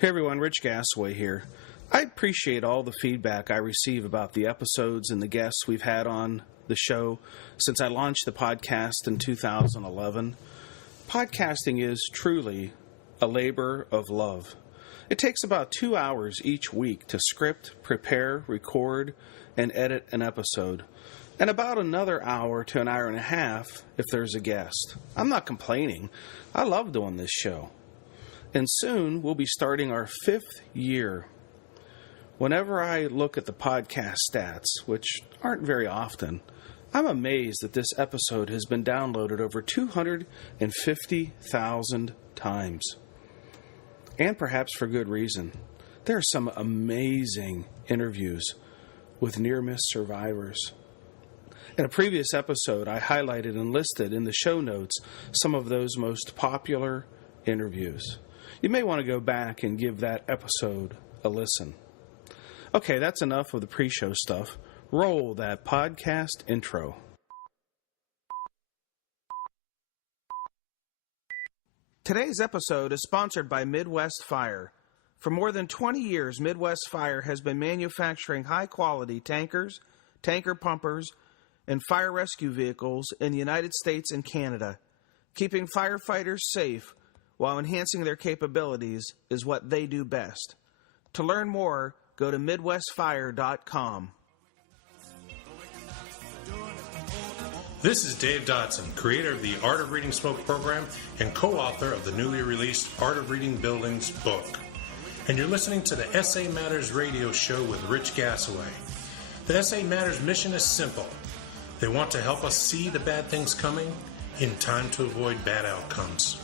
Hey everyone, Rich Gasaway here. I appreciate all the feedback I receive about the episodes and the guests we've had on the show since I launched the podcast in 2011. Podcasting is truly a labor of love. It takes about 2 hours each week to script, prepare, record, and edit an episode, and about another hour to an hour and a half if there's a guest. I'm not complaining. I love doing this show. And soon we'll be starting our 5th year. Whenever I look at the podcast stats, which aren't very often, I'm amazed that this episode has been downloaded over 250,000 times. And perhaps for good reason. There are some amazing interviews with near-miss survivors. In a previous episode, I highlighted and listed in the show notes some of those most popular interviews. You may want to go back and give that episode a listen. Okay, that's enough of the pre-show stuff. Roll that podcast intro. Today's episode is sponsored by Midwest Fire. For more than 20 years, Midwest Fire has been manufacturing high-quality tankers, tanker pumpers, and fire rescue vehicles in the United States and Canada. Keeping firefighters safe while enhancing their capabilities is what they do best. To learn more, go to MidwestFire.com. This is Dave Dodson, creator of the Art of Reading Smoke program and co-author of the newly released Art of Reading Buildings book. And you're listening to the SA Matters radio show with Rich Gasaway. The SA Matters mission is simple. They want to help us see the bad things coming in time to avoid bad outcomes.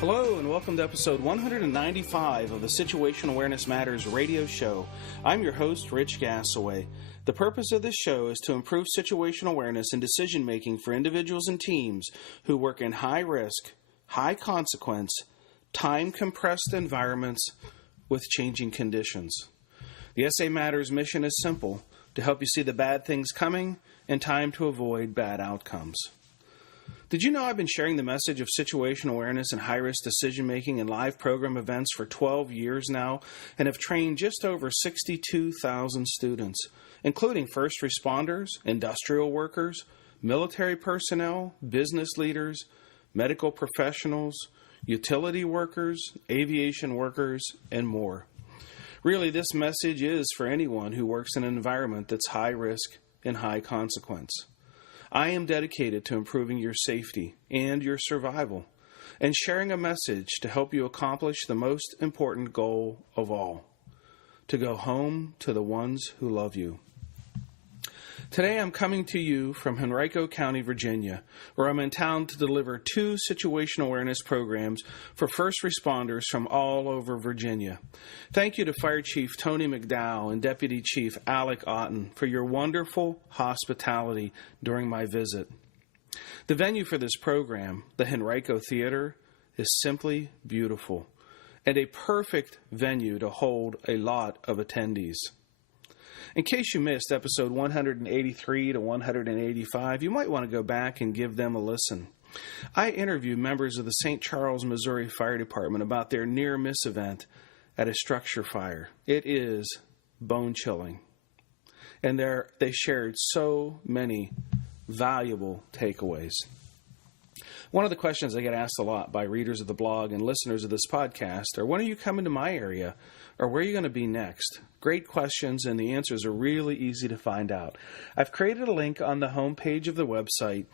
Hello and welcome to episode 195 of the Situation Awareness Matters radio show. I'm your host, Rich Gasaway. The purpose of this show is to improve situational awareness and decision making for individuals and teams who work in high risk, high consequence, time compressed environments with changing conditions. The SA Matters mission is simple: to help you see the bad things coming in time to avoid bad outcomes. Did you know I've been sharing the message of situational awareness and high-risk decision-making in live program events for 12 years now and have trained just over 62,000 students, including first responders, industrial workers, military personnel, business leaders, medical professionals, utility workers, aviation workers, and more. Really, this message is for anyone who works in an environment that's high risk and high consequence. I am dedicated to improving your safety and your survival and sharing a message to help you accomplish the most important goal of all: to go home to the ones who love you. Today I'm coming to you from Henrico County, Virginia, where I'm in town to deliver 2 situational awareness programs for first responders from all over Virginia. Thank you to Fire Chief Tony McDowell and Deputy Chief Alec Otten for your wonderful hospitality during my visit. The venue for this program, the Henrico Theater, is simply beautiful and a perfect venue to hold a lot of attendees. In case you missed episode 183 to 185, you might want to go back and give them a listen. I interviewed members of the St. Charles, Missouri Fire Department about their near-miss event at a structure fire. It is bone-chilling. And they shared so many valuable takeaways. One of the questions I get asked a lot by readers of the blog and listeners of this podcast are, when are you coming to my area? Or where are you going to be next? Great questions, and the answers are really easy to find out. I've created a link on the homepage of the website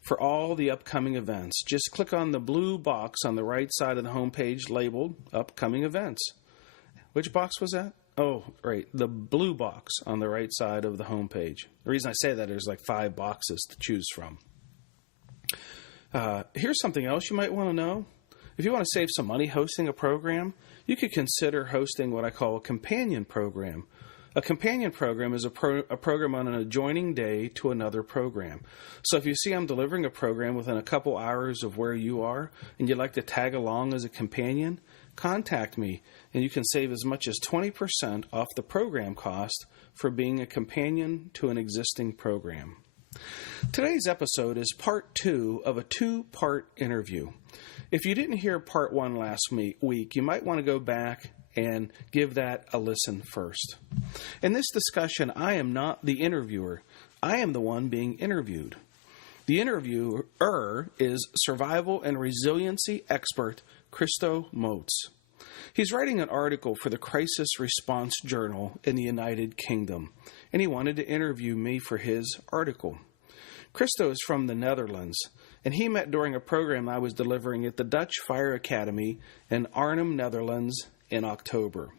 for all the upcoming events. Just click on the blue box on the right side of the homepage labeled Upcoming Events. Which box was that? Oh, right, the blue box on the right side of the homepage. The reason I say that is like 5 boxes to choose from. Here's something else you might want to know. If you want to save some money hosting a program, you could consider hosting what I call a companion program. A companion program is a program on an adjoining day to another program. So if you see I'm delivering a program within a couple hours of where you are and you'd like to tag along as a companion, contact me and you can save as much as 20% off the program cost for being a companion to an existing program. Today's episode is part 2 of a 2-part interview. If you didn't hear part 1 last week, you might want to go back and give that a listen first. In this discussion, I am not the interviewer. I am the one being interviewed. The interviewer is survival and resiliency expert Christo Motz. He's writing an article for the Crisis Response Journal in the United Kingdom, and he wanted to interview me for his article. Christo is from the Netherlands, and he met during a program I was delivering at the Dutch Fire Academy in Arnhem, Netherlands in October.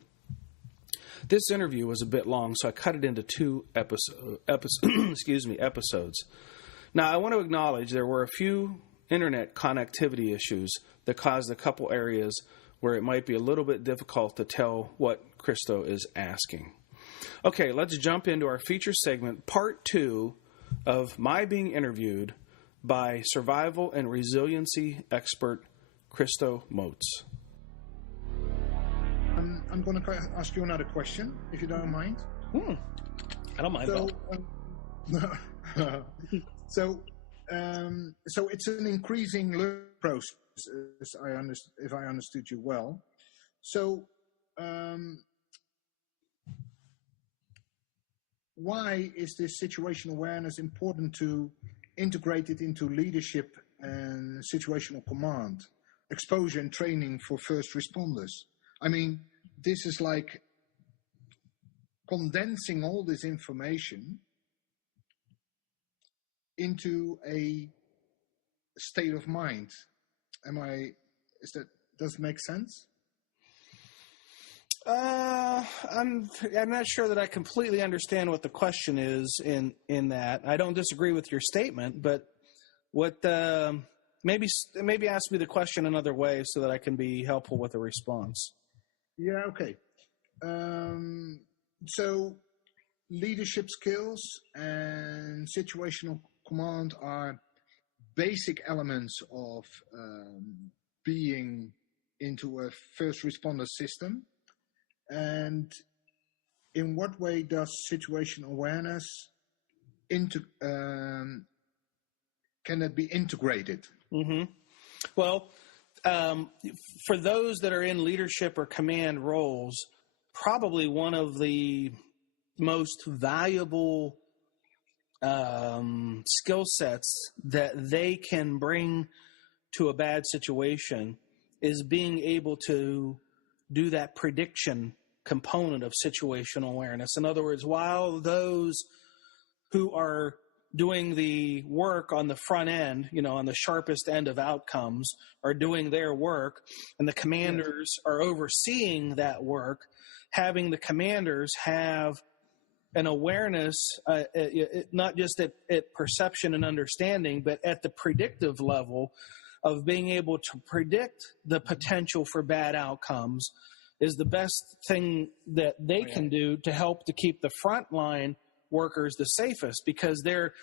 This interview was a bit long, so I cut it into 2 episodes. Now, I want to acknowledge there were a few internet connectivity issues that caused a couple areas where it might be a little bit difficult to tell what Christo is asking. Okay, let's jump into our feature segment, part 2 of my being interviewed by survival and resiliency expert Christo Motz. I'm going to ask you another question, if you don't mind. I don't mind. So it's an increasing learning process, if I understood you well. So, why is this situational awareness important to integrate it into leadership and situational command, exposure and training for first responders? I mean, this is like condensing all this information into a state of mind. Does it make sense? I'm not sure that I completely understand what the question is in that. I don't disagree with your statement, but what maybe ask me the question another way so that I can be helpful with a response. Yeah, okay. So leadership skills and situational command are basic elements of being into a first responder system. And in what way does situational awareness can it be integrated? Mm-hmm. Well, for those that are in leadership or command roles, probably one of the most valuable skill sets that they can bring to a bad situation is being able to do that prediction component of situational awareness. In other words, while those who are doing the work on the front end, on the sharpest end of outcomes, are doing their work, and the commanders are overseeing that work, having the commanders have an awareness, not just at perception and understanding, but at the predictive level of being able to predict the potential for bad outcomes is the best thing that they can do to help to keep the frontline workers the safest, because they're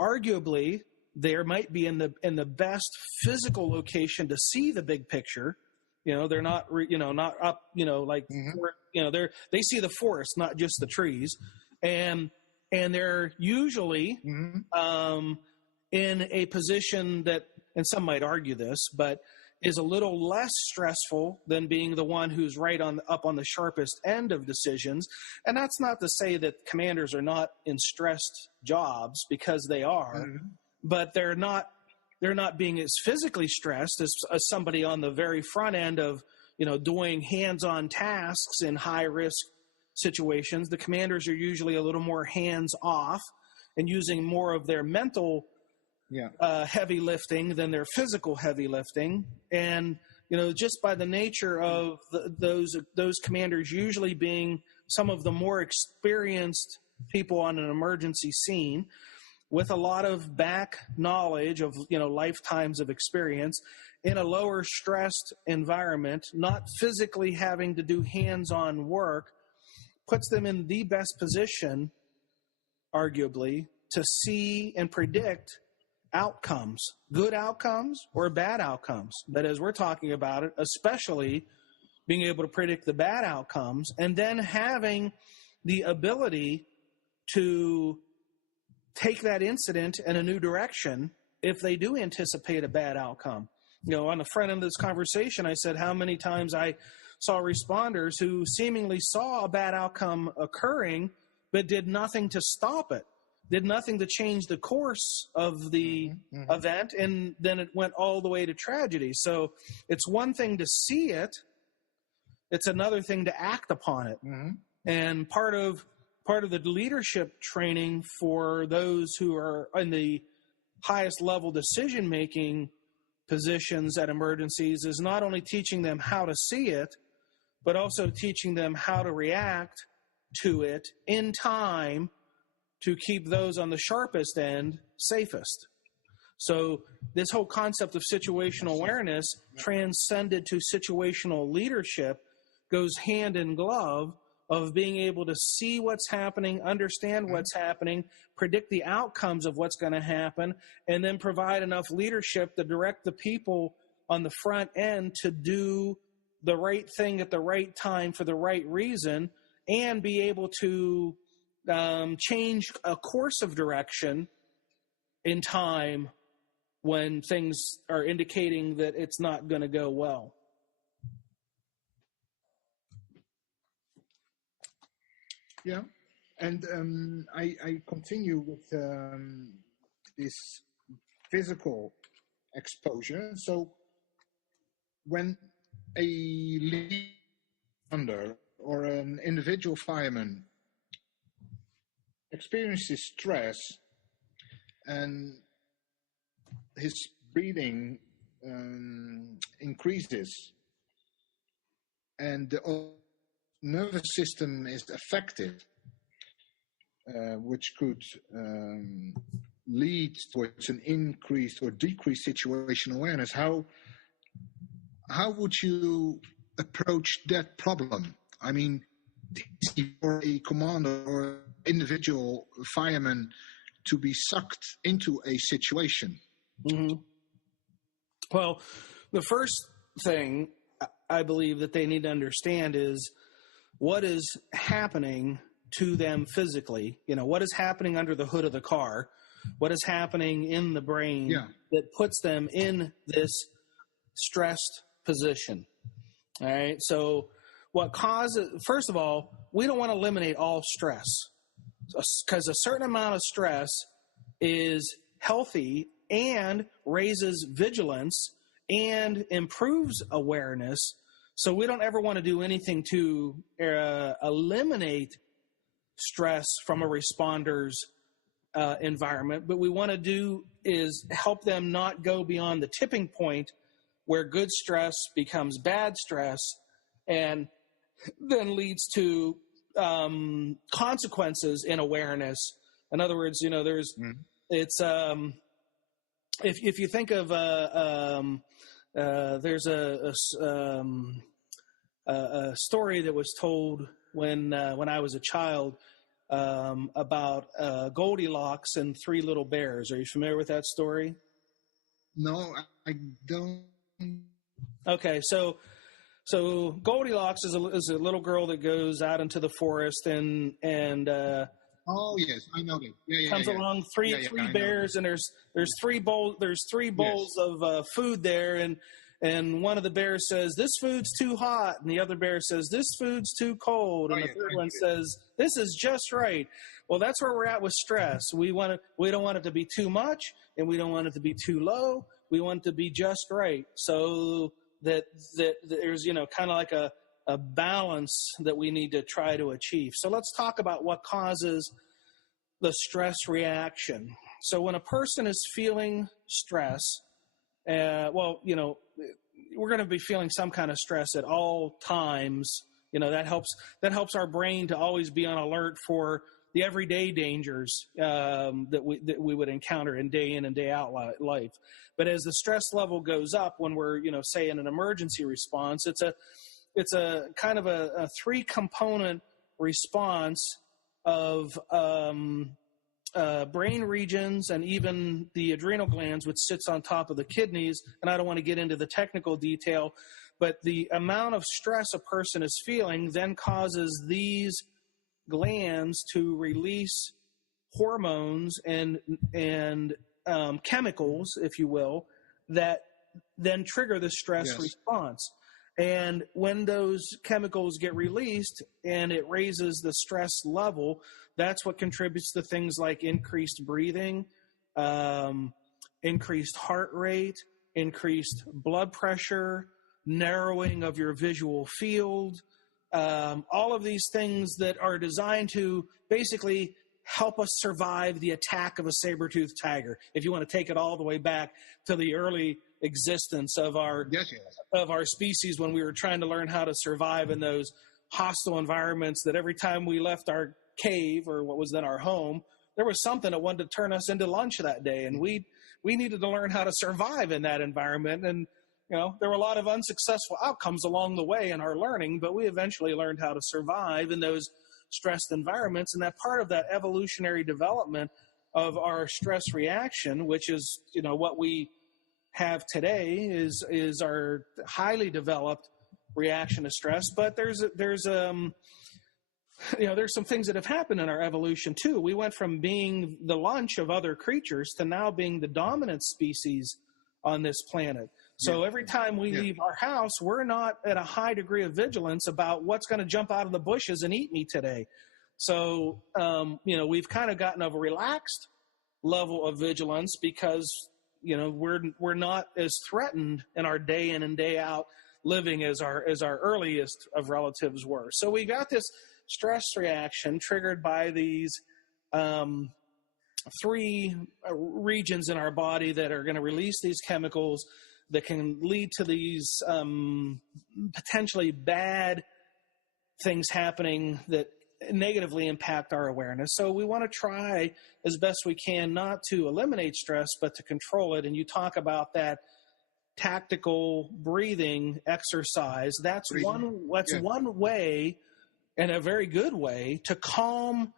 arguably might be in the best physical location to see the big picture. They're not not up, they see the forest, not just the trees, and they're usually in a position that, and some might argue this, but is a little less stressful than being the one who's up on the sharpest end of decisions. And that's not to say that commanders are not in stressed jobs, because they are, but they're not being as physically stressed as somebody on the very front end of, doing hands-on tasks in high-risk situations. The commanders are usually a little more hands-off and using more of their mental heavy lifting than their physical heavy lifting. And, just by the nature of those commanders usually being some of the more experienced people on an emergency scene with a lot of back knowledge of, lifetimes of experience in a lower stressed environment, not physically having to do hands-on work, puts them in the best position, arguably, to see and predict outcomes, good outcomes or bad outcomes. But as we're talking about it, especially being able to predict the bad outcomes and then having the ability to take that incident in a new direction if they do anticipate a bad outcome. On the front end of this conversation, I said how many times I saw responders who seemingly saw a bad outcome occurring, but did nothing to stop it, did nothing to change the course of the event, and then it went all the way to tragedy. So it's one thing to see it, it's another thing to act upon it. And part of the leadership training for those who are in the highest level decision-making positions at emergencies is not only teaching them how to see it, but also teaching them how to react to it in time to keep those on the sharpest end safest. So this whole concept of situational awareness transcended to situational leadership goes hand in glove of being able to see what's happening, understand what's happening, predict the outcomes of what's going to happen, and then provide enough leadership to direct the people on the front end to do the right thing at the right time for the right reason, and be able to change a course of direction in time when things are indicating that it's not going to go well. Yeah, and I continue with this physical exposure. So when a lead under or an individual fireman experiences stress and his breathing increases and the nervous system is affected, which could lead towards an increased or decreased situational awareness. How would you approach that problem? I mean, for a commander or individual fireman to be sucked into a situation? Well, the first thing I believe that they need to understand is what is happening to them physically. What is happening under the hood of the car, what is happening in the brain that puts them in this stressed position. All right. So what causes, first of all, we don't want to eliminate all stress, because a certain amount of stress is healthy and raises vigilance and improves awareness. So we don't ever want to do anything to eliminate stress from a responder's environment. But we want to do is help them not go beyond the tipping point where good stress becomes bad stress and then leads to consequences in awareness. In other words, there's it's if you think of there's a story that was told when I was a child about Goldilocks and three little bears. Are you familiar with that story? No, I don't. Okay, so Goldilocks is a little girl that goes out into the forest and oh yes, I know that. Yeah, comes along three bears, and there's three bowls of food there, and one of the bears says, "This food's too hot," and the other bear says, "This food's too cold," and the third one says, "This is just right." Well, that's where we're at with stress. We don't want it to be too much, and we don't want it to be too low. We want it to be just right, so that there's kind of like a balance that we need to try to achieve. So let's talk about what causes the stress reaction. So when a person is feeling stress, we're going to be feeling some kind of stress at all times. That helps our brain to always be on alert for the everyday dangers that we would encounter in and day out life. But as the stress level goes up, when we're say in an emergency response, it's a kind of a three component response of brain regions and even the adrenal glands, which sits on top of the kidneys. And I don't want to get into the technical detail, but the amount of stress a person is feeling then causes these glands to release hormones and chemicals, if you will, that then trigger the stress response. And when those chemicals get released and it raises the stress level, that's what contributes to things like increased breathing, increased heart rate, increased blood pressure, narrowing of your visual field, all of these things that are designed to basically help us survive the attack of a saber-toothed tiger. If you want to take it all the way back to the early existence of our species, when we were trying to learn how to survive in those hostile environments, that every time we left our cave, or what was then our home, there was something that wanted to turn us into lunch that day, and we needed to learn how to survive in that environment. And there were a lot of unsuccessful outcomes along the way in our learning, but we eventually learned how to survive in those stressed environments. And that part of that evolutionary development of our stress reaction, which is what we have today, is our highly developed reaction to stress. But there's some things that have happened in our evolution too. We went from being the lunch of other creatures to now being the dominant species on this planet. So every time we leave our house, we're not at a high degree of vigilance about what's going to jump out of the bushes and eat me today. So, we've kind of gotten a relaxed level of vigilance because, we're not as threatened in our day in and day out living as our earliest of relatives were. So we got this stress reaction triggered by these three regions in our body that are going to release these chemicals that can lead to these potentially bad things happening that negatively impact our awareness. So we want to try as best we can not to eliminate stress, but to control it. And you talk about that tactical breathing exercise. That's one way, and a very good way, to calm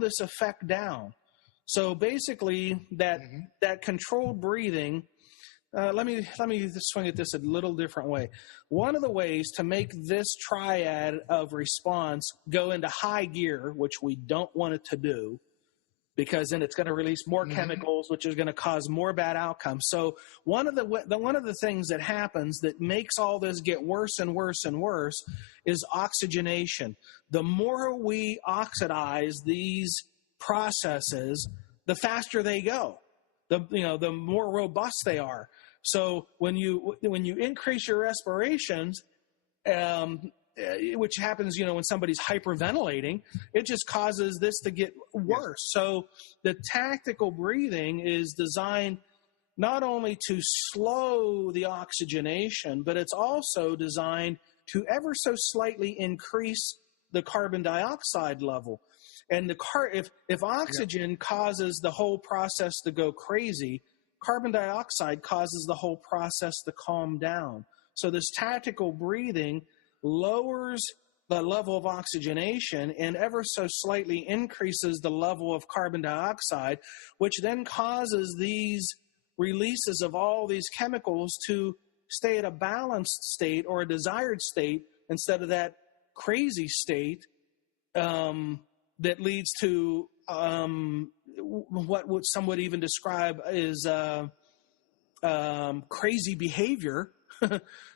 this effect down. So basically that controlled breathing, let me swing at this a little different way. One of the ways to make this triad of response go into high gear, which we don't want it to do, because then it's going to release more chemicals, which is going to cause more bad outcomes. So one of the things that happens that makes all this get worse and worse and worse is oxygenation. The more we oxidize these processes, the faster they go. The more robust they are. So when you increase your respirations, which happens, when somebody's hyperventilating, it just causes this to get worse. So the tactical breathing is designed not only to slow the oxygenation, but it's also designed to ever so slightly increase the carbon dioxide level. And if oxygen causes the whole process to go crazy, carbon dioxide causes the whole process to calm down. So this tactical breathing lowers the level of oxygenation and ever so slightly increases the level of carbon dioxide, which then causes these releases of all these chemicals to stay at a balanced state or a desired state instead of that crazy state that leads to what some would even describe as crazy behavior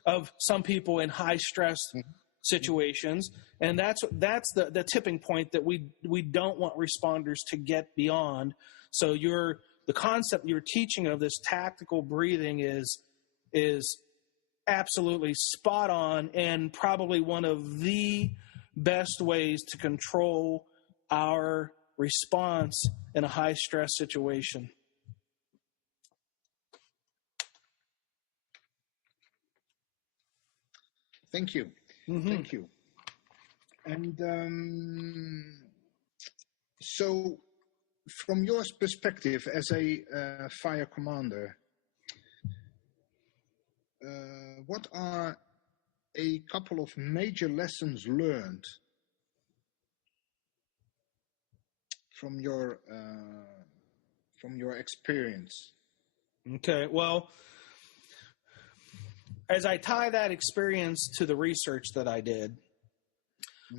of some people in high stress situations. And that's the tipping point that we don't want responders to get beyond. So the concept you're teaching of this tactical breathing is absolutely spot on, and probably one of the best ways to control our response in a high stress situation. Thank you. Thank you. And so from your perspective as a fire commander, what are a couple of major lessons learned from your experience? Okay, well, as I tie that experience to the research that I did,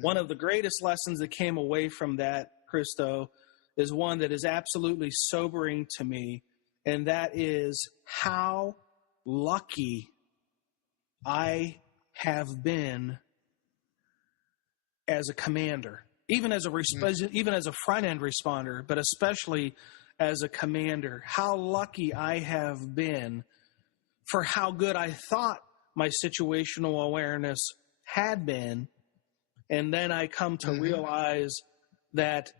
one of the greatest lessons that came away from that, Christo, is one that is absolutely sobering to me, and that is how lucky I have been as a commander, even as a front-end responder, but especially as a commander. How lucky I have been for how good I thought my situational awareness had been, and then I come to realize that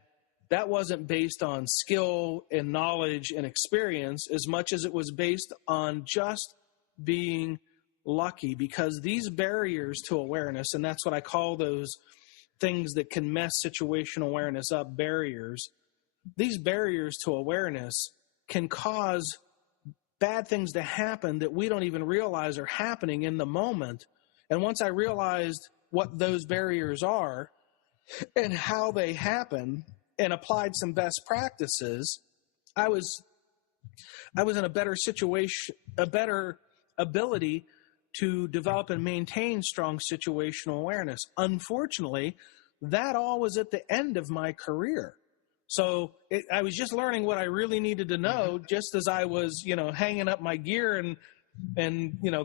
wasn't based on skill and knowledge and experience as much as it was based on just being lucky, because these barriers to awareness, and that's what I call those things that can mess situational awareness up, barriers. These barriers to awareness can cause bad things to happen that we don't even realize are happening in the moment. And once I realized what those barriers are and how they happen and applied some best practices, I was in a better situation, a better ability to develop and maintain strong situational awareness. Unfortunately, that all was at the end of my career. So I was just learning what I really needed to know, just as I was, hanging up my gear and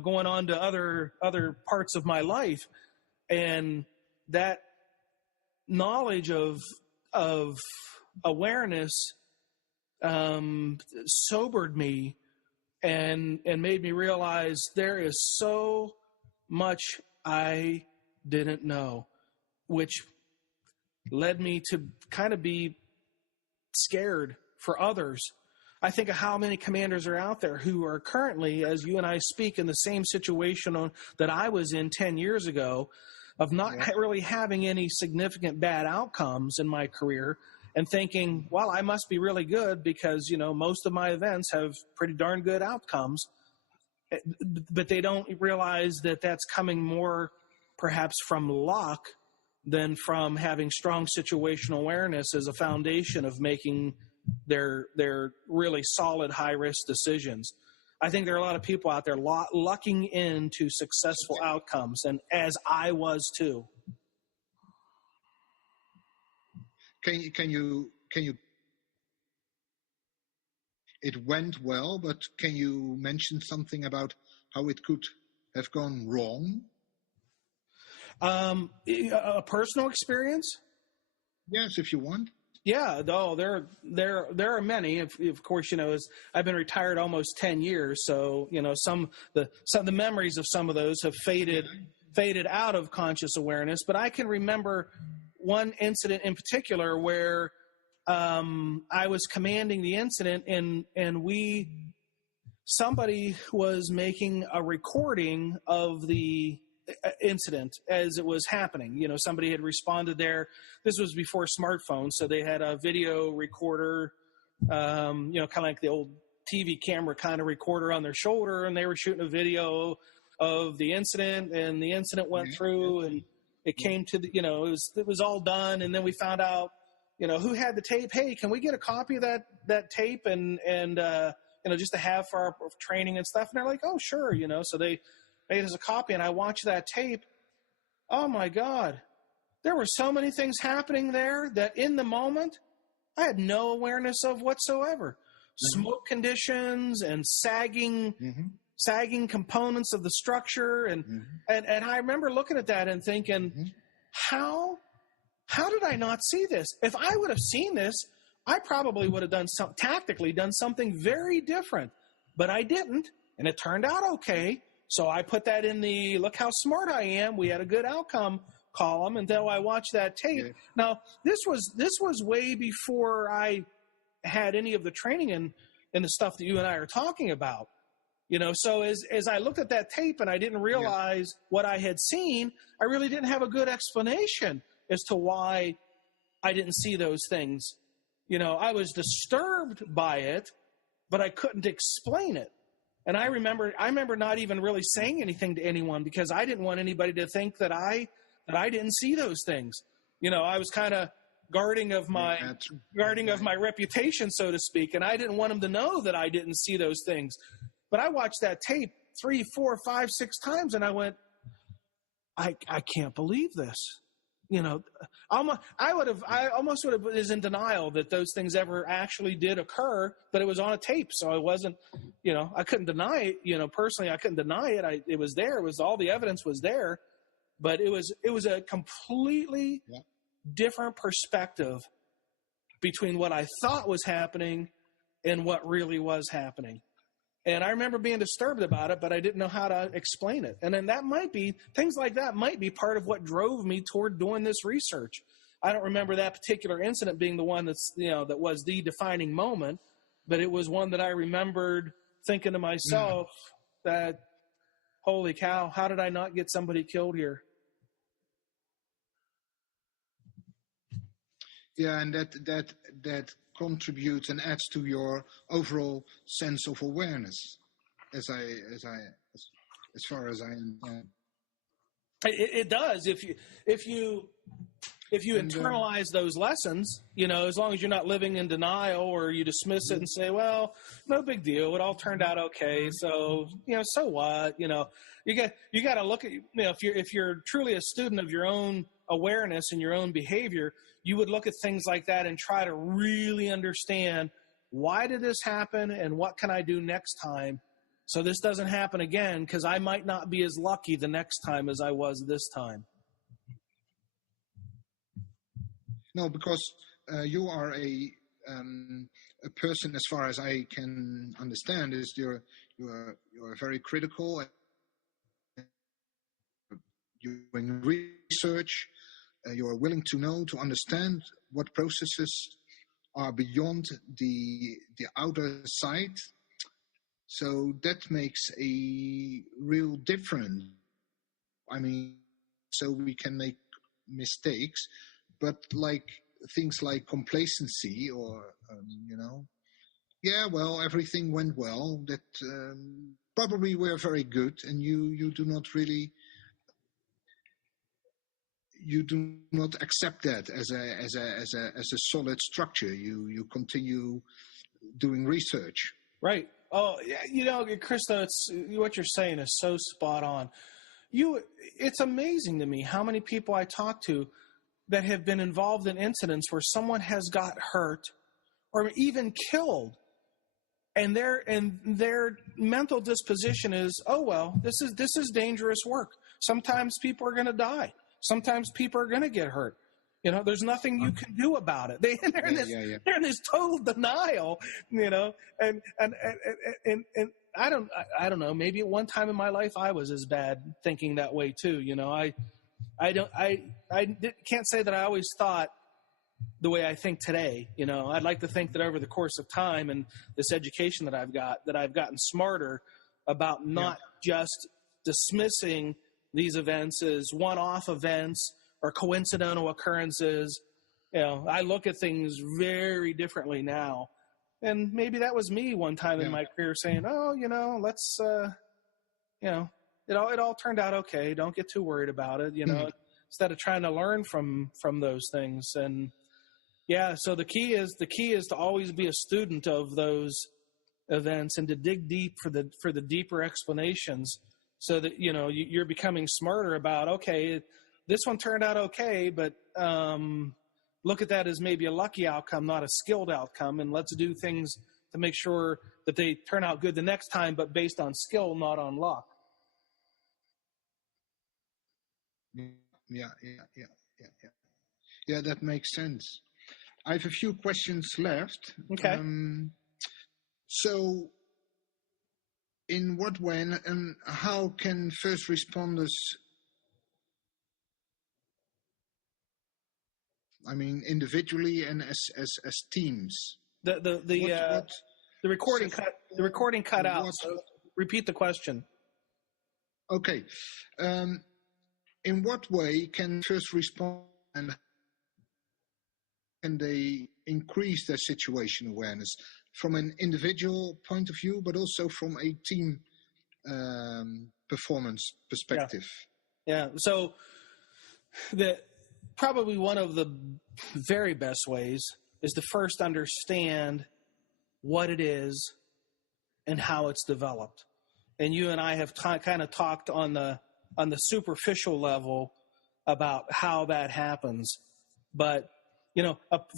going on to other parts of my life. And that knowledge of awareness sobered me and made me realize there is so much I didn't know, which led me to kind of be scared for others. I think of how many commanders are out there who are currently, as you and I speak, in the same situation that I was in 10 years ago, of not really having any significant bad outcomes in my career, and thinking, well, I must be really good because, most of my events have pretty darn good outcomes. But they don't realize that that's coming more perhaps from luck than from having strong situational awareness as a foundation of making their really solid high-risk decisions. I think there are a lot of people out there lucking into successful outcomes, and as I was too. Can you? It went well, but can you mention something about how it could have gone wrong? A personal experience? Yes, if you want. Yeah, though there are many. Of course, as I've been retired almost 10 years, so some the memories of some of those have faded out of conscious awareness. But I can remember one incident in particular where I was commanding the incident, and somebody was making a recording of the incident as it was happening. Somebody had responded there. This was before smartphones, so they had a video recorder, kind of like the old TV camera kind of recorder on their shoulder, and they were shooting a video of the incident, and the incident went through, and it came to the, it was all done, and then we found out, who had the tape. Hey, can we get a copy of that tape and just to have for our training and stuff? And they're like, oh, sure, so they made us a copy, and I watched that tape. Oh my God. There were so many things happening there that in the moment I had no awareness of whatsoever. Smoke conditions and sagging components of the structure. And I remember looking at that and thinking, how did I not see this? If I would have seen this, I probably would have done something very different, but I didn't. And it turned out okay. So I put that in the look how smart I am, we had a good outcome column until I watched that tape. Yeah. Now, this was way before I had any of the training in the stuff that you and I are talking about. So as I looked at that tape and I didn't realize what I had seen, I really didn't have a good explanation as to why I didn't see those things. I was disturbed by it, but I couldn't explain it. And I remember not even really saying anything to anyone because I didn't want anybody to think that I didn't see those things. I was kind of guarding of my reputation, so to speak, and I didn't want them to know that I didn't see those things. But I watched that tape 3, 4, 5, 6 times, and I went, I can't believe this. I almost would have was in denial that those things ever actually did occur, but it was on a tape. So I wasn't, I couldn't deny it, personally, I couldn't deny it. It was there. It was all the evidence was there, but it was a completely different perspective between what I thought was happening and what really was happening. And I remember being disturbed about it, but I didn't know how to explain it. And then things like that might be part of what drove me toward doing this research. I don't remember that particular incident being the one that was the defining moment, but it was one that I remembered thinking to myself that, holy cow, how did I not get somebody killed here? Yeah, and that contributes and adds to your overall sense of awareness, as far as I understand. It does. If you internalize those lessons, as long as you're not living in denial or you dismiss it and say, well, no big deal, it all turned out okay. So, so what? You got to look at, if you're truly a student of your own awareness and your own behavior, you would look at things like that and try to really understand, why did this happen and what can I do next time so this doesn't happen again, because I might not be as lucky the next time as I was this time. No, because you are a person, as far as I can understand, is you're very critical. You're doing research. You are willing to know, to understand what processes are beyond the outer side. So that makes a real difference. I mean, so we can make mistakes, but things like complacency or, everything went well, that probably we're very good, and you do not really... You do not accept that as a solid structure. You continue doing research. Right. Oh, Christo, what you're saying is so spot on. It's amazing to me how many people I talk to that have been involved in incidents where someone has got hurt or even killed, and their mental disposition is, oh well, this is dangerous work. Sometimes people are going to die. Sometimes people are going to get hurt. There's nothing you can do about it. They're in this total denial, and I don't know. Maybe at one time in my life I was as bad thinking that way too. I can't say that I always thought the way I think today. I'd like to think that over the course of time and this education that I've gotten smarter about not just dismissing these events as one-off events or coincidental occurrences. I look at things very differently now. And maybe that was me one time in my career saying, oh, let's, it all turned out okay. Don't get too worried about it, instead of trying to learn from those things. And so the key is to always be a student of those events and to dig deep for the deeper explanations, so that, you're becoming smarter about, okay, this one turned out okay, but look at that as maybe a lucky outcome, not a skilled outcome, and let's do things to make sure that they turn out good the next time, but based on skill, not on luck. Yeah, that makes sense. I have a few questions left. Okay. So, in what way and how can first responders, individually and as teams? The recording cut out. So repeat the question. Okay. In what way can first respond and can they increase their situation awareness from an individual point of view, but also from a team performance perspective? Yeah. So probably one of the very best ways is to first understand what it is and how it's developed. And you and I have kind of talked on the superficial level about how that happens. But,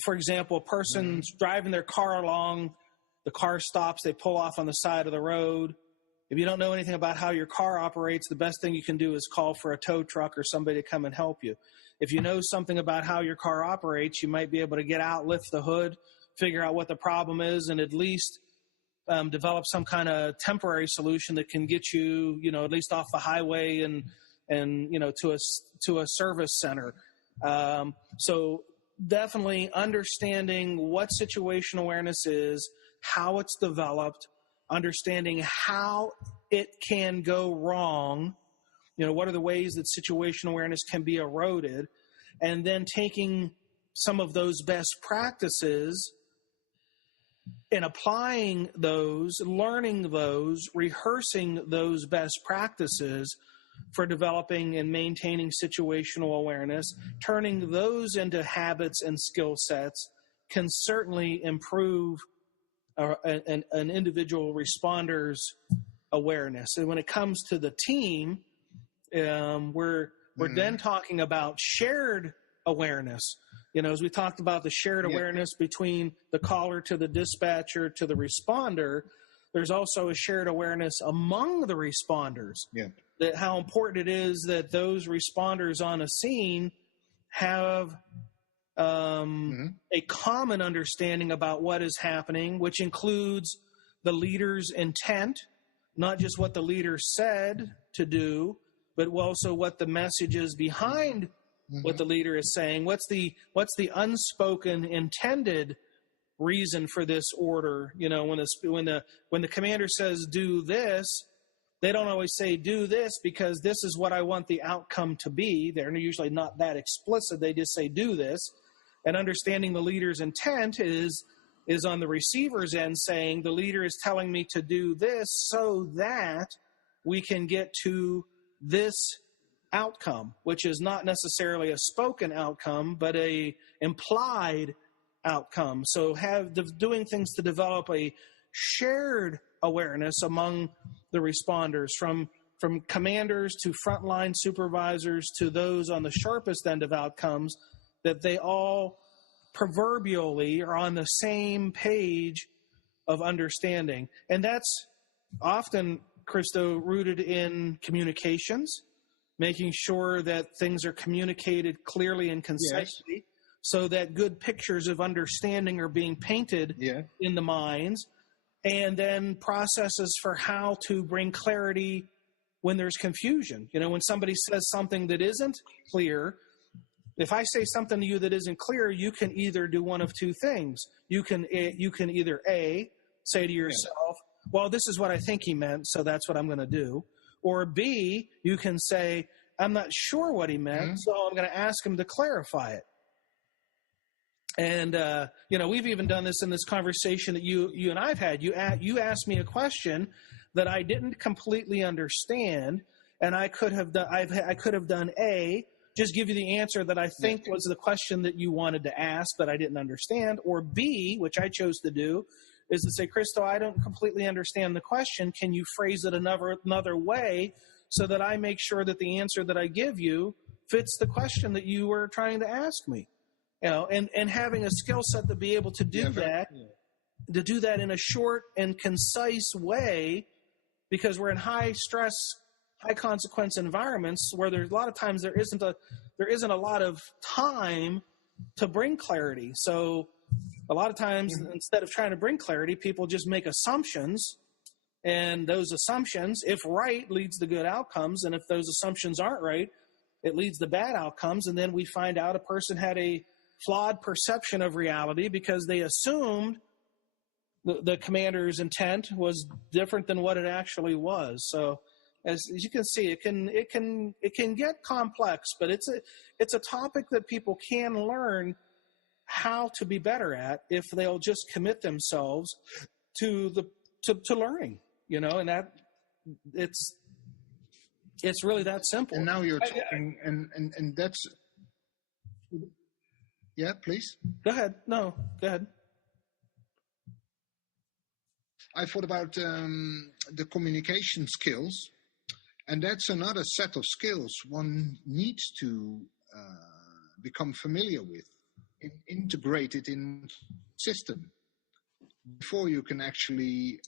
for example, a person's driving their car along, the car stops, they pull off on the side of the road. If you don't know anything about how your car operates, the best thing you can do is call for a tow truck or somebody to come and help you. If you know something about how your car operates, you might be able to get out, lift the hood, figure out what the problem is, and at least develop some kind of temporary solution that can get you, at least off the highway and to a service center. So definitely understanding what situational awareness is, how it's developed, understanding how it can go wrong, what are the ways that situational awareness can be eroded, and then taking some of those best practices and applying those, learning those, rehearsing those best practices for developing and maintaining situational awareness, turning those into habits and skill sets can certainly improve an individual responder's awareness. And when it comes to the team, we're then talking about shared awareness. As we talked about the shared awareness between the caller to the dispatcher to the responder, there's also a shared awareness among the responders. Yeah. That how important it is that those responders on a scene have a common understanding about what is happening, which includes the leader's intent, not just what the leader said to do, but also what the message is behind what the leader is saying. What's the unspoken intended reason for this order? When the commander says do this, they don't always say do this because this is what I want the outcome to be. They're usually not that explicit. They just say do this. And understanding the leader's intent is on the receiver's end, saying the leader is telling me to do this so that we can get to this outcome, which is not necessarily a spoken outcome, but a implied outcome. So doing things to develop a shared awareness among the responders, from commanders to frontline supervisors to those on the sharpest end of outcomes, that they all proverbially are on the same page of understanding. And that's often, Christo, rooted in communications, making sure that things are communicated clearly and concisely, so that good pictures of understanding are being painted in the minds, and then processes for how to bring clarity when there's confusion. When somebody says something that isn't clear, if I say something to you that isn't clear, you can either do one of two things. You can either A, say to yourself, well, this is what I think he meant, so that's what I'm going to do. Or B, you can say, I'm not sure what he meant, so I'm going to ask him to clarify it. And, we've even done this in this conversation that you and I've had. You asked me a question that I didn't completely understand, and I could have done A, just give you the answer that I think was the question that you wanted to ask that I didn't understand, or B, which I chose to do, is to say, Christo, I don't completely understand the question. Can you phrase it another way so that I make sure that the answer that I give you fits the question that you were trying to ask me? And having a skill set to be able to do to do that in a short and concise way, because we're in high stress, high consequence environments where there's a lot of times there isn't a lot of time to bring clarity. So a lot of times, instead of trying to bring clarity, people just make assumptions, and those assumptions, if right, leads to good outcomes, and if those assumptions aren't right, it leads to bad outcomes. And then we find out a person had a flawed perception of reality because they assumed the commander's intent was different than what it actually was. So as you can see, it can get complex, but it's a topic that people can learn how to be better at if they'll just commit themselves to learning, and that it's really that simple. And now you're talking, and that's, please. Go ahead. No, go ahead. I thought about the communication skills, and that's another set of skills one needs to become familiar with, integrate it in system before you can actually,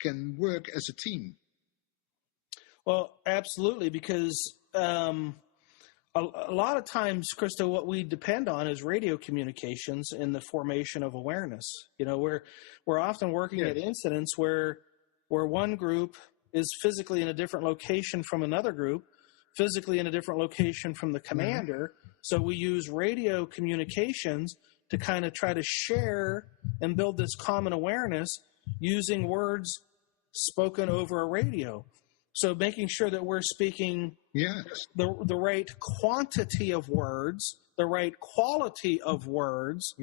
can work as a team. Well, absolutely, because a lot of times, Christo, what we depend on is radio communications in the formation of awareness. You know, we're often working at incidents where one group is physically in a different location from another group, physically in a different location from the commander. So we use radio communications to kind of try to share and build this common awareness using words spoken over a radio. So making sure that we're speaking the right quantity of words, the right quality of words,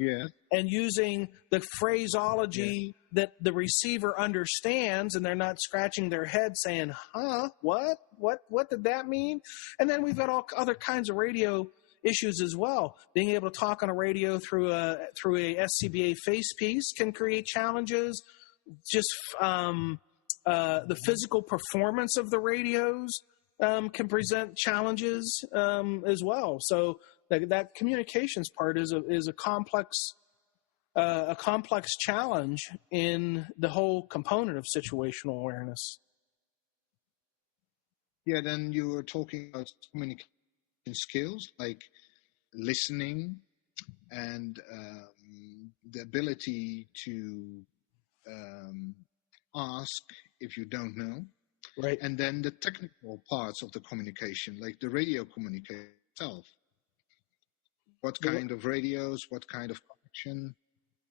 and using the phraseology that the receiver understands, and they're not scratching their head saying, huh, what did that mean? And then we've got all other kinds of radio issues as well. Being able to talk on a radio through a SCBA face piece can create challenges. Just the physical performance of the radios can present challenges as well. So that communications part is a complex challenge in the whole component of situational awareness. Yeah, then you were talking about communication skills like listening and the ability to ask if you don't know. Right. And then the technical parts of the communication, like the radio communication itself. What kind of radios, what kind of connection.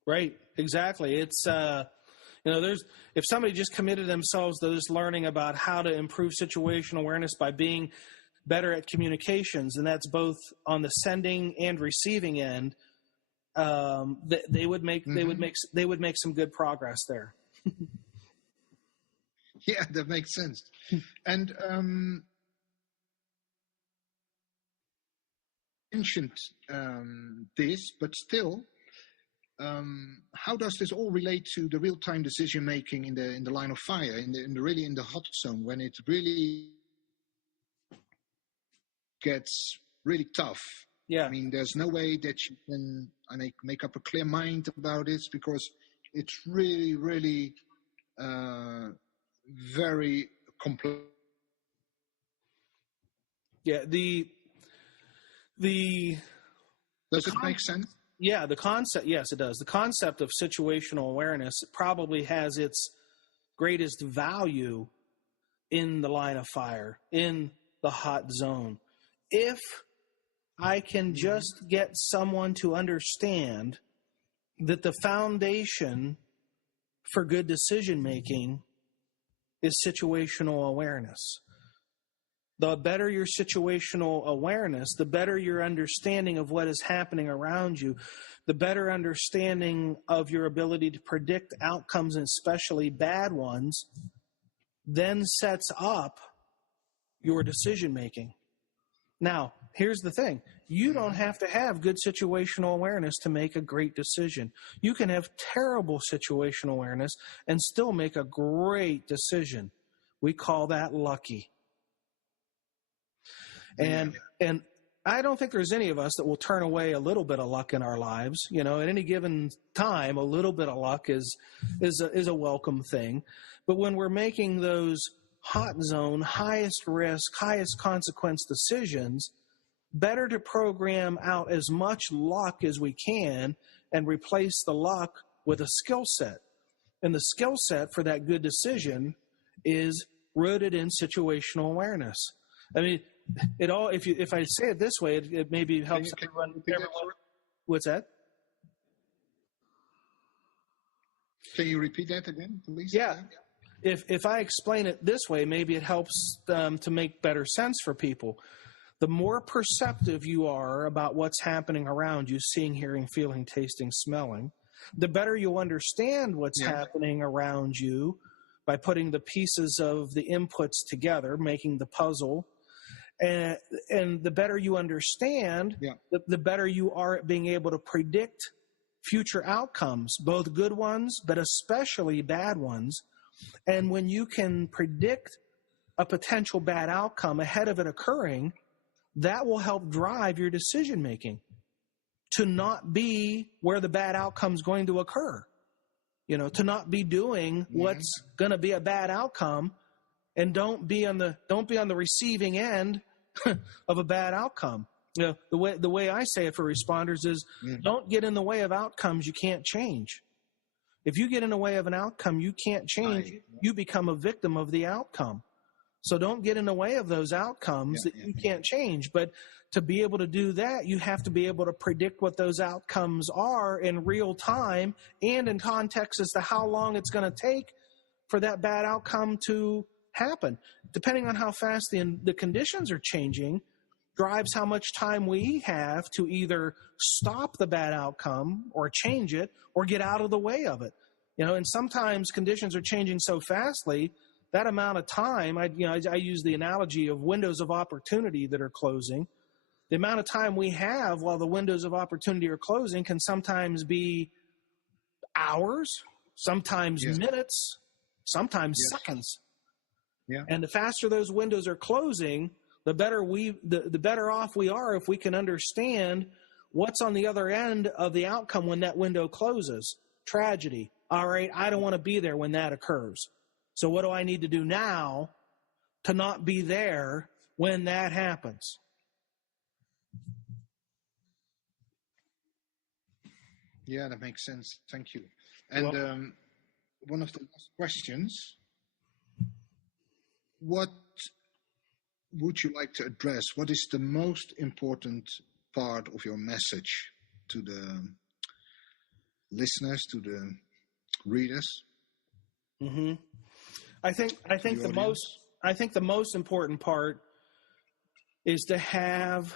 Right, exactly. It's, if somebody just committed themselves to just learning about how to improve situational awareness by being better at communications, and that's both on the sending and receiving end, they would make some good progress there. Yeah, that makes sense. And mentioned this, but still, how does this all relate to the real-time decision making in the line of fire, in the hot zone, when it really gets really tough? Yeah. I mean, there's no way that you can make up a clear mind about this, because it's really, really very complex. Yeah. Does it make sense? Yeah, the concept, yes, it does. The concept of situational awareness probably has its greatest value in the line of fire, in the hot zone. If I can just get someone to understand that the foundation for good decision-making is situational awareness. The better your situational awareness, the better your understanding of what is happening around you, the better understanding of your ability to predict outcomes, and especially bad ones, then sets up your decision-making. Now, here's the thing. You don't have to have good situational awareness to make a great decision. You can have terrible situational awareness and still make a great decision. We call that lucky. And I don't think there's any of us that will turn away a little bit of luck in our lives. You know, at any given time, a little bit of luck is a welcome thing. But when we're making those hot zone, highest risk, highest consequence decisions, better to program out as much luck as we can and replace the luck with a skill set. And the skill set for that good decision is rooted in situational awareness. I mean, it all. If I say it this way, it maybe helps everyone. What's that? Can you repeat that again, please? Yeah. If I explain it this way, maybe it helps to make better sense for people. The more perceptive you are about what's happening around you, seeing, hearing, feeling, tasting, smelling, the better you'll understand what's happening around you by putting the pieces of the inputs together, making the puzzle. And the better you understand, the better you are at being able to predict future outcomes, both good ones, but especially bad ones. And when you can predict a potential bad outcome ahead of it occurring, that will help drive your decision making to not be where the bad outcome is going to occur. To not be doing what's going to be a bad outcome, and don't be on the receiving end of a bad outcome. The way I say it for responders is, don't get in the way of outcomes you can't change. If you get in the way of an outcome you can't change, you become a victim of the outcome. So don't get in the way of those outcomes that you can't change. But to be able to do that, you have to be able to predict what those outcomes are in real time and in context as to how long it's going to take for that bad outcome to happen. Depending on how fast the conditions are changing, drives how much time we have to either stop the bad outcome or change it or get out of the way of it. And sometimes conditions are changing so fastly, that amount of time, I use the analogy of windows of opportunity that are closing. The amount of time we have while the windows of opportunity are closing can sometimes be hours, sometimes minutes, sometimes seconds. Yeah. And the faster those windows are closing, the better off we are if we can understand what's on the other end of the outcome when that window closes. Tragedy. All right, I don't want to be there when that occurs. So what do I need to do now to not be there when that happens? Yeah, that makes sense. Thank you. And one of the last questions, what would you like to address? What is the most important part of your message to the listeners, to the readers? Mm-hmm. I think the most important part is to have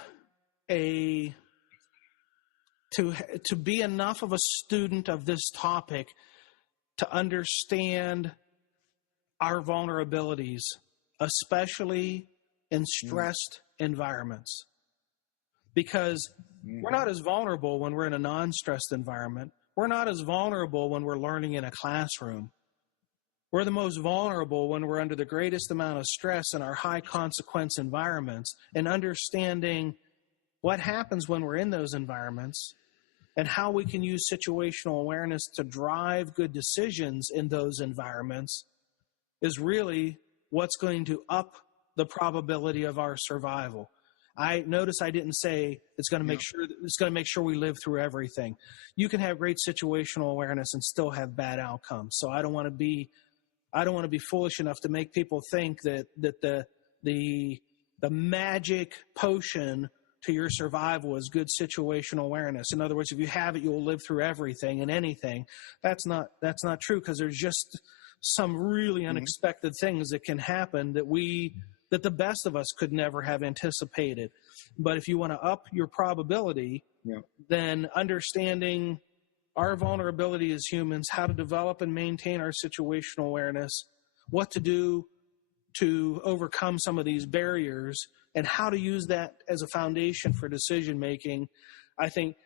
to be enough of a student of this topic to understand our vulnerabilities, especially in stressed environments. Because we're not as vulnerable when we're in a non-stressed environment. We're not as vulnerable when we're learning in a classroom. We're the most vulnerable when we're under the greatest amount of stress in our high-consequence environments, and understanding what happens when we're in those environments and how we can use situational awareness to drive good decisions in those environments is really what's going to up the probability of our survival. I didn't say it's going to make sure we live through everything. You can have great situational awareness and still have bad outcomes. So I don't want to be foolish enough to make people think that the magic potion to your survival is good situational awareness. In other words, if you have it, you'll live through everything and anything. That's not true, because there's just some really unexpected things that can happen that the best of us could never have anticipated. But if you want to up your probability, then understanding our vulnerability as humans, how to develop and maintain our situational awareness, what to do to overcome some of these barriers, and how to use that as a foundation for decision making. I think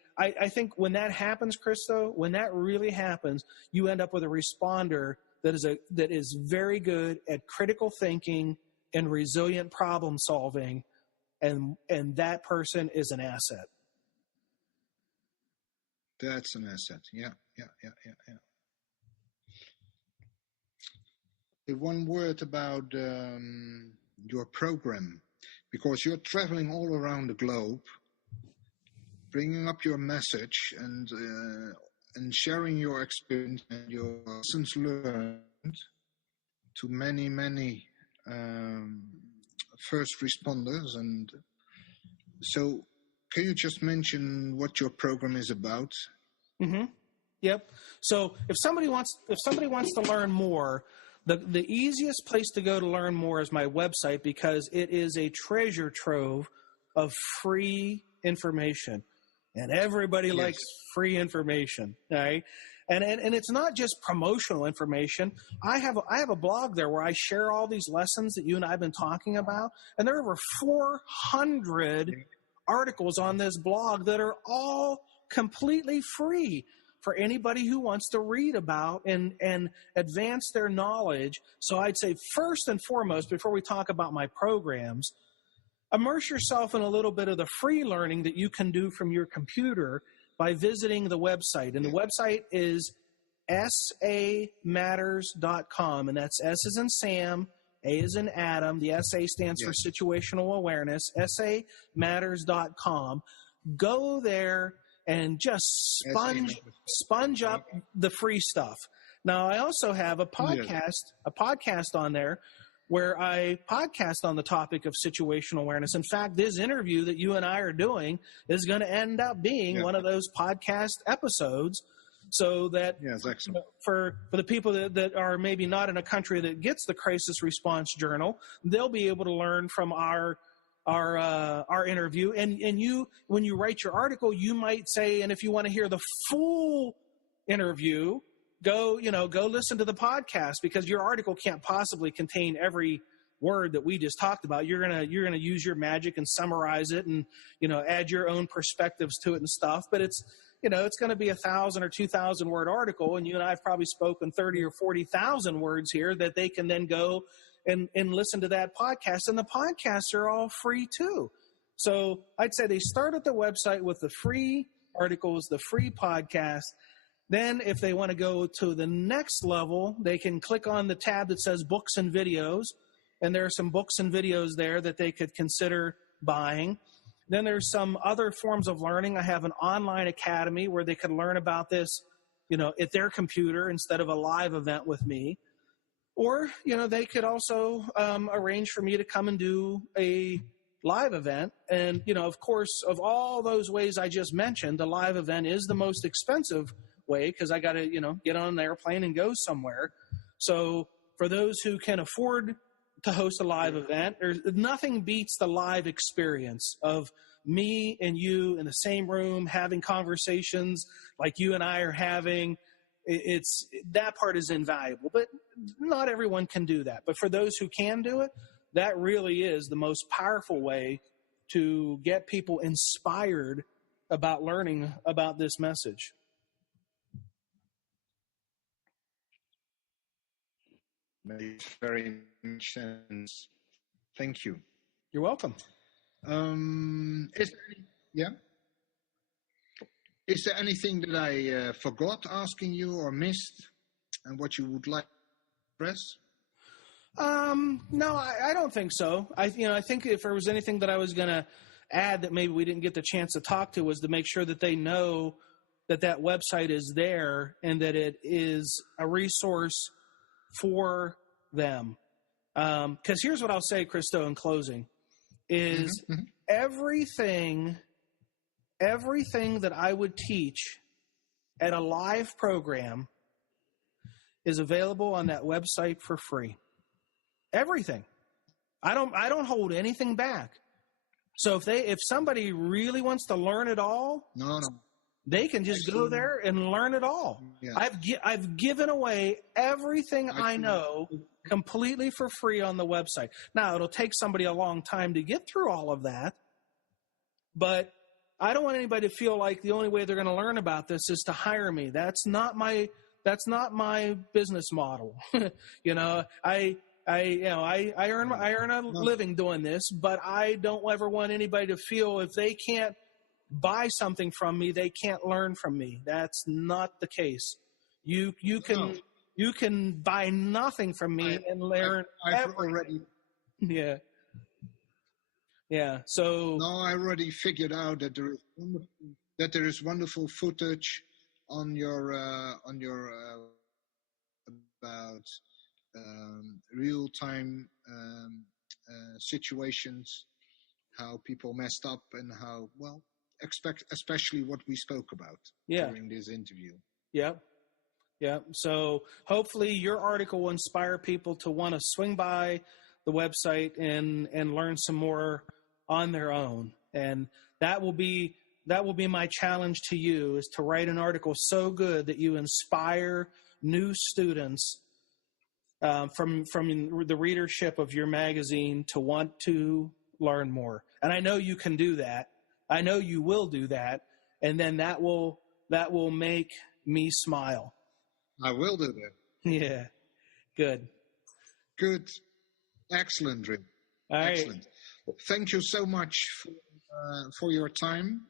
when that happens, Christo, when that really happens, you end up with a responder that is very good at critical thinking and resilient problem solving, and that person is an asset. That's an asset. Yeah. One word about your program, because you're traveling all around the globe, bringing up your message and sharing your experience and your lessons learned to many first responders. And so, can you just mention what your program is about? Mm-hmm. Yep. So if somebody wants to learn more, the easiest place to go to learn more is my website, because it is a treasure trove of free information, and everybody likes free information, right? And it's not just promotional information. I have a blog there where I share all these lessons that you and I have been talking about, and there are over 400 articles on this blog that are all completely free for anybody who wants to read about and advance their knowledge. So I'd say first and foremost, before we talk about my programs, immerse yourself in a little bit of the free learning that you can do from your computer by visiting the website. And the website is samatters.com, and that's S as in Sam, A as in Adam. The SA stands for situational awareness, samatters.com. Go there and just sponge up the free stuff. Now, I also have a podcast on there where I podcast on the topic of situational awareness. In fact, this interview that you and I are doing is going to end up being one of those podcast episodes, so that for the people that are maybe not in a country that gets the Crisis Response Journal, they'll be able to learn from our interview. And you, when you write your article, you might say, and if you want to hear the full interview, go listen to the podcast, because your article can't possibly contain every word that we just talked about. You're gonna use your magic and summarize it, and add your own perspectives to it and stuff. But it's going to be 1,000 or 2,000 word article, and you and I have probably spoken 30 or 40,000 words here that they can then go and listen to that podcast. And the podcasts are all free too. So I'd say they start at the website with the free articles, the free podcast. Then if they want to go to the next level, they can click on the tab that says books and videos. And there are some books and videos there that they could consider buying. Then there's some other forms of learning. I have an online academy where they could learn about this, at their computer instead of a live event with me. Or, they could also arrange for me to come and do a live event. And, of course, of all those ways I just mentioned, the live event is the most expensive way, because I got to, get on an airplane and go somewhere. So for those who can afford to host a live event, there's nothing beats the live experience of me and you in the same room having conversations like you and I are having. It's that part is invaluable, but not everyone can do that. But for those who can do it, that really is the most powerful way to get people inspired about learning about this message. Makes very much sense. Thank you. You're welcome. Is there anything that I forgot asking you or missed, and what you would like to express? No, I don't think so. I think if there was anything that I was going to add that maybe we didn't get the chance to talk to, was to make sure that they know that website is there and that it is a resource for them. Because here's what I'll say, Christo, in closing, is everything that I would teach at a live program is available on that website for free. Everything. I don't hold anything back. So if somebody really wants to learn it all, they can just go there and learn it all. Yeah. I've given away everything I know completely for free on the website. Now, it'll take somebody a long time to get through all of that, but I don't want anybody to feel like the only way they're going to learn about this is to hire me. That's not my business model. I earn a living doing this, but I don't ever want anybody to feel if they can't buy something from me, they can't learn from me. That's not the case. You can buy nothing from me and learn everything. Yeah. So no, I already figured out that there is wonderful footage on your about real time situations, how people messed up, and how especially what we spoke about during this interview. Yeah. So hopefully your article will inspire people to want to swing by the website and learn some more on their own. And that will be my challenge to you, is to write an article so good that you inspire new students from the readership of your magazine to want to learn more. And I know you can do that. I know you will do that. And then that will make me smile. I will do that. Yeah, good. Good. Excellent, Rick. All right. Excellent. Thank you so much for your time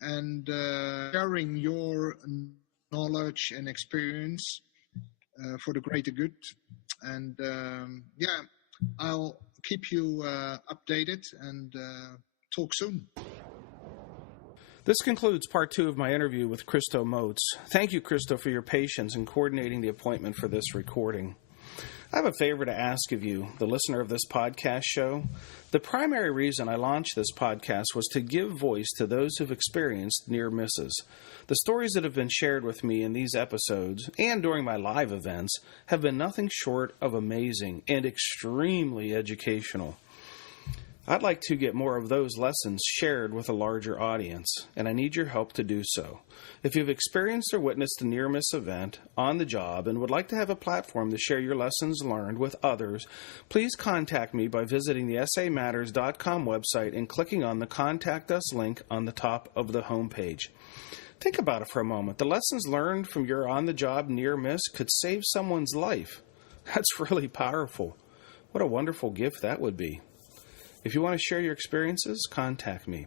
and sharing your knowledge and experience for the greater good. And I'll keep you updated and talk soon. This concludes part 2 of my interview with Christo Motz. Thank you, Christo, for your patience in coordinating the appointment for this recording. I have a favor to ask of you, the listener of this podcast show. The primary reason I launched this podcast was to give voice to those who've experienced near misses. The stories that have been shared with me in these episodes and during my live events have been nothing short of amazing and extremely educational. I'd like to get more of those lessons shared with a larger audience, and I need your help to do so. If you've experienced or witnessed a near-miss event on the job and would like to have a platform to share your lessons learned with others, please contact me by visiting the samatters.com website and clicking on the Contact Us link on the top of the homepage. Think about it for a moment. The lessons learned from your on-the-job near-miss could save someone's life. That's really powerful. What a wonderful gift that would be. If you want to share your experiences, contact me.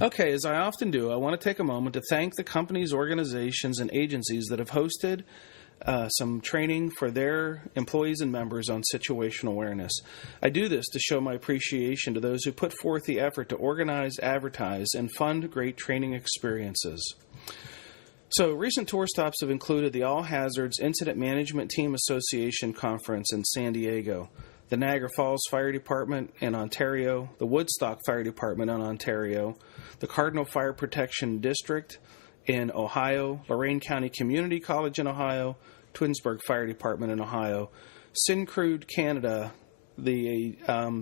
Okay, as I often do, I want to take a moment to thank the companies, organizations, and agencies that have hosted some training for their employees and members on situational awareness. I do this to show my appreciation to those who put forth the effort to organize, advertise, and fund great training experiences. So, recent tour stops have included the All Hazards Incident Management Team Association Conference in San Diego, the Niagara Falls Fire Department in Ontario, the Woodstock Fire Department in Ontario, the Cardinal Fire Protection District in Ohio, Lorain County Community College in Ohio, Twinsburg Fire Department in Ohio, Syncrude Canada, the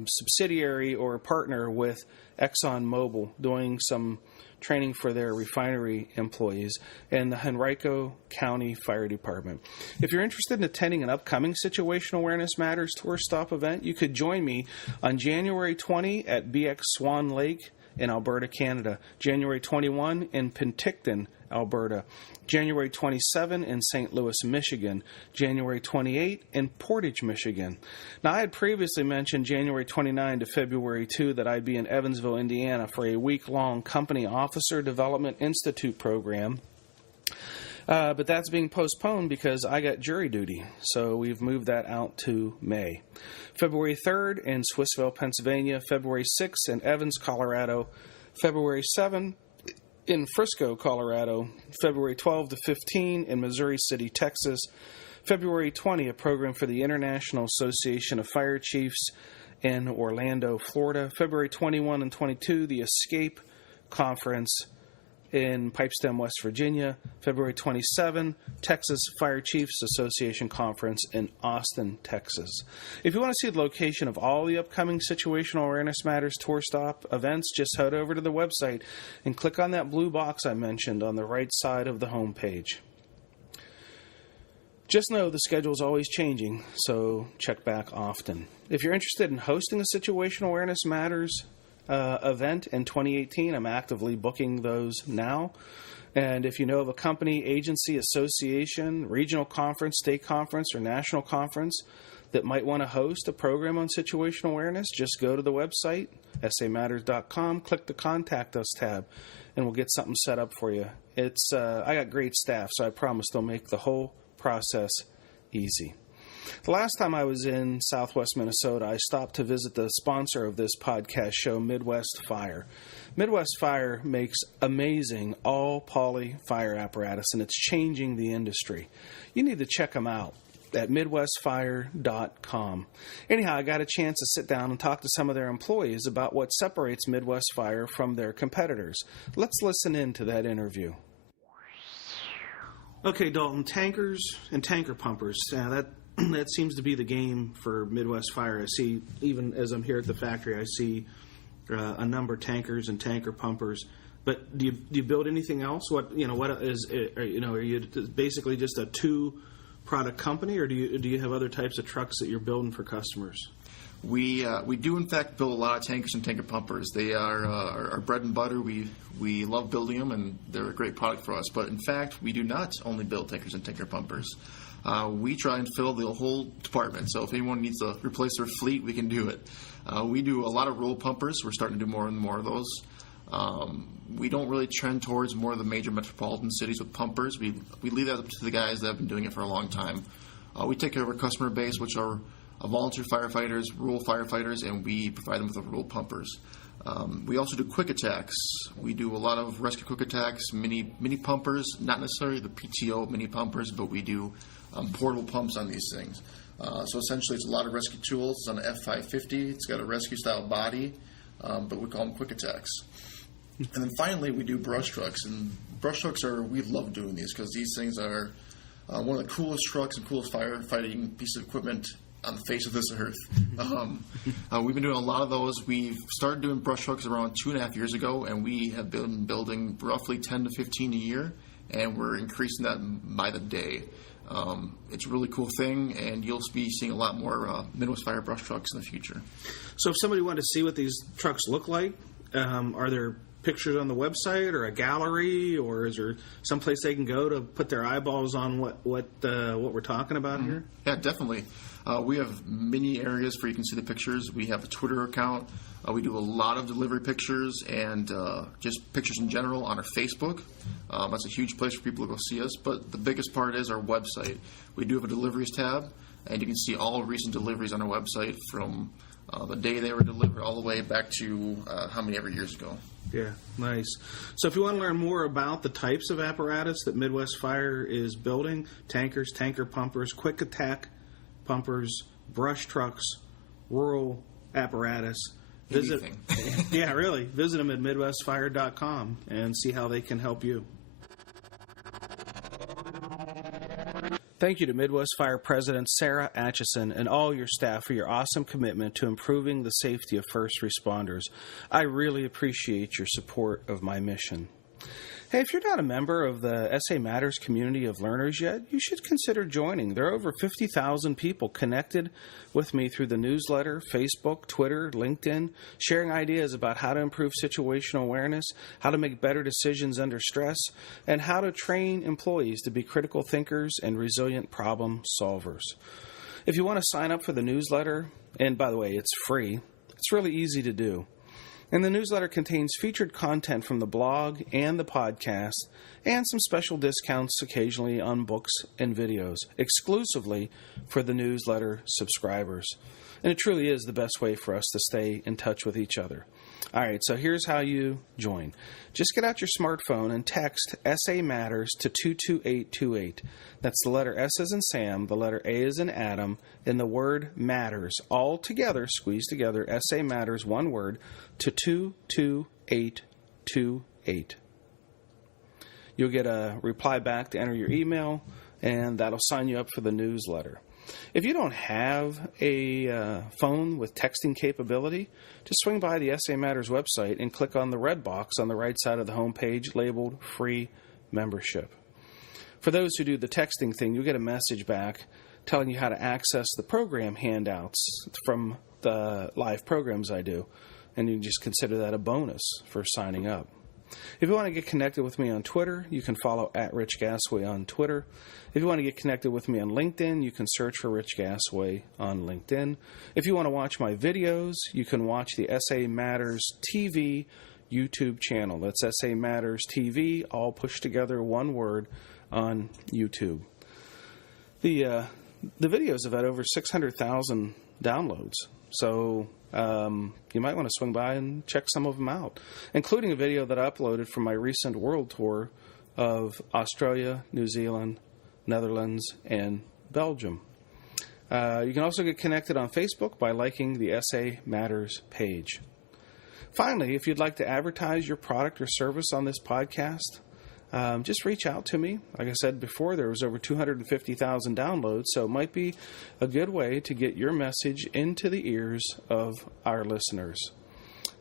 subsidiary or partner with ExxonMobil, doing some training for their refinery employees, and the Henrico County Fire Department. If you're interested in attending an upcoming Situational Awareness Matters tour stop event, you could join me on January 20 at BX Swan Lake in Alberta, Canada, January 21 in Penticton, Alberta, January 27 in St. Louis, Michigan, January 28 in Portage, Michigan. Now, I had previously mentioned January 29 to February 2 that I'd be in Evansville, Indiana for a week-long Company Officer Development Institute program. But that's being postponed because I got jury duty, so we've moved that out to May. February 3rd in Swissville, Pennsylvania, February 6th in Evans, Colorado, February 7th in Frisco, Colorado, February 12 to 15 in Missouri City, Texas, February 20, a program for the International Association of Fire Chiefs in Orlando, Florida, February 21 and 22, the Escape Conference in Pipestem, West Virginia, February 27, Texas Fire Chiefs Association Conference in Austin, Texas. If you want to see the location of all the upcoming Situational Awareness Matters tour stop events, just head over to the website and click on that blue box I mentioned on the right side of the homepage. Just know the schedule is always changing, so check back often. If you're interested in hosting a Situational Awareness Matters event in 2018. I'm actively booking those now. And if you know of a company, agency, association, regional conference, state conference, or national conference that might want to host a program on situational awareness, just go to the website, samatters.com, click the Contact Us tab, and we'll get something set up for you. I got great staff, so I promise they'll make the whole process easy. The last time I was in southwest Minnesota, I stopped to visit the sponsor of this podcast show, Midwest Fire. Midwest Fire makes amazing all-poly fire apparatus, and it's changing the industry. You need to check them out at midwestfire.com. Anyhow, I got a chance to sit down and talk to some of their employees about what separates Midwest Fire from their competitors. Let's listen in to that interview. Okay, Dalton, tankers and tanker pumpers. That seems to be the game for Midwest Fire. I see, even as I'm here at the factory, I see a number of tankers and tanker pumpers. But do you build anything else? Are you basically just a two-product company, or do you have other types of trucks that you're building for customers? We do, in fact, build a lot of tankers and tanker pumpers. They are our bread and butter. We love building them, and they're a great product for us. But, in fact, we do not only build tankers and tanker pumpers. We try and fill the whole department. So if anyone needs to replace their fleet, we can do it. We do a lot of roll pumpers. We're starting to do more and more of those. We don't really trend towards more of the major metropolitan cities with pumpers. We leave that up to the guys that have been doing it for a long time. We take care of our customer base, which are volunteer firefighters, rural firefighters, and we provide them with the rural pumpers. We also do quick attacks. We do a lot of rescue quick attacks, mini pumpers, not necessarily the PTO mini pumpers, but we do portable pumps on these things. So essentially it's a lot of rescue tools. It's on an F550. It's got a rescue-style body, but we call them quick attacks. And then finally we do brush trucks. And brush trucks we love doing these because these things are one of the coolest trucks and coolest firefighting piece of equipment on the face of this earth. We've been doing a lot of those. We've started doing brush trucks around 2.5 years ago, and we have been building roughly 10 to 15 a year, and we're increasing that by the day. It's a really cool thing, and you'll be seeing a lot more Midwest Fire brush trucks in the future. So if somebody wanted to see what these trucks look like, are there pictures on the website or a gallery, or is there someplace they can go to put their eyeballs on what we're talking about here? Yeah, definitely. We have many areas where you can see the pictures. We have a Twitter account. We do a lot of delivery pictures and just pictures in general on our Facebook. That's a huge place for people to go see us. But the biggest part is our website. We do have a deliveries tab, and you can see all recent deliveries on our website from the day they were delivered all the way back to how many ever years ago. Yeah, nice. So if you want to learn more about the types of apparatus that Midwest Fire is building, tankers, tanker pumpers, quick attack pumpers, brush trucks, rural apparatus, visit them at MidwestFire.com and see how they can help you. Thank you to Midwest Fire President Sarah Atchison and all your staff for your awesome commitment to improving the safety of first responders. I really appreciate your support of my mission. Hey, if you're not a member of the SA Matters community of learners yet, you should consider joining. There are over 50,000 people connected with me through the newsletter, Facebook, Twitter, LinkedIn, sharing ideas about how to improve situational awareness, how to make better decisions under stress, and how to train employees to be critical thinkers and resilient problem solvers. If you want to sign up for the newsletter, and by the way, it's free, it's really easy to do. And the newsletter contains featured content from the blog and the podcast, and some special discounts occasionally on books and videos, exclusively for the newsletter subscribers. And it truly is the best way for us to stay in touch with each other. All right, so here's how you join. Just get out your smartphone and text SA Matters to 22828. That's the letter S as in Sam, the letter A as in Adam, and the word Matters, all together, squeezed together, SA Matters, one word, to 22828. You'll get a reply back to enter your email, and that'll sign you up for the newsletter. If you don't have a phone with texting capability, just swing by the SA Matters website and click on the red box on the right side of the home page labeled Free Membership. For those who do the texting thing, you'll get a message back telling you how to access the program handouts from the live programs I do, and you just consider that a bonus for signing up. If you want to get connected with me on Twitter, you can follow @Rich Gasaway on Twitter. If you want to get connected with me on LinkedIn, you can search for Rich Gasaway on LinkedIn. If you want to watch my videos, you can watch the SA Matters TV YouTube channel. That's SA Matters TV, all pushed together, one word, on YouTube. The videos have had over 600,000 downloads, so you might want to swing by and check some of them out, including a video that I uploaded from my recent world tour of Australia, New Zealand, Netherlands, and Belgium. You can also get connected on Facebook by liking the SA Matters page. Finally, if you'd like to advertise your product or service on this podcast, just reach out to me. Like I said before, there was over 250,000 downloads, so it might be a good way to get your message into the ears of our listeners.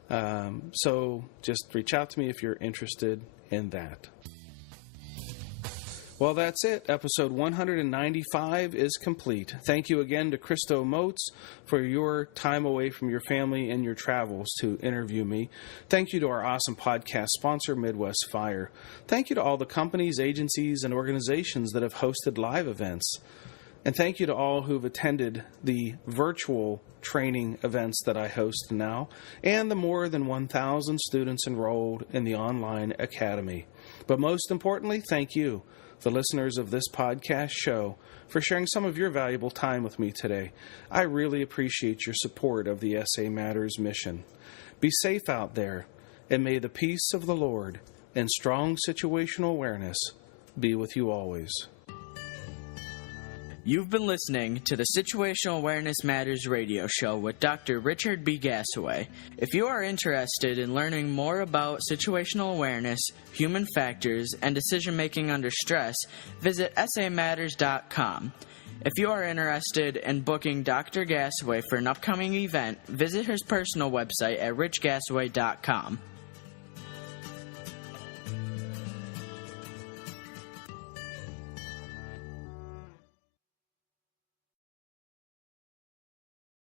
So just reach out to me if you're interested in that. Well, that's it. Episode 195 is complete. Thank you again to Christo Motz for your time away from your family and your travels to interview me. Thank you to our awesome podcast sponsor, Midwest Fire. Thank you to all the companies, agencies, and organizations that have hosted live events. And thank you to all who've attended the virtual training events that I host now, and the more than 1,000 students enrolled in the online academy. But most importantly, thank you, the listeners of this podcast show, for sharing some of your valuable time with me today. I really appreciate your support of the SA Matters mission. Be safe out there, and may the peace of the Lord and strong situational awareness be with you always. You've been listening to the Situational Awareness Matters radio show with Dr. Richard B. Gasaway. If you are interested in learning more about situational awareness, human factors, and decision-making under stress, visit samatters.com. If you are interested in booking Dr. Gasaway for an upcoming event, visit his personal website at richgasaway.com.